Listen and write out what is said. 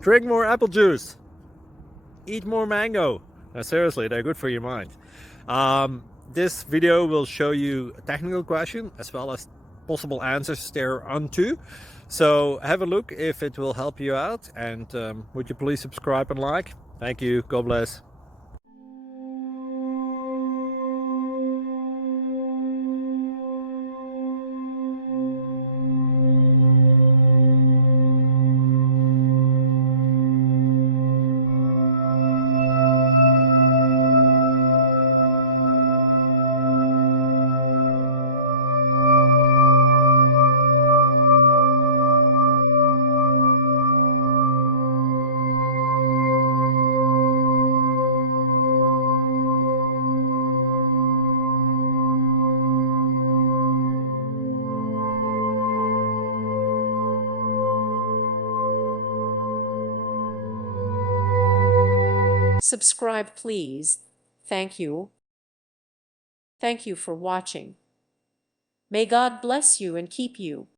Drink more apple juice. Eat more mango. No, seriously, they're good for your mind. This video will show you a technical question as well as possible answers thereunto. So have a look if it will help you out, and would you please subscribe and like? Thank you. God bless. Subscribe, please. Thank you. Thank you for watching. May God bless you and keep you.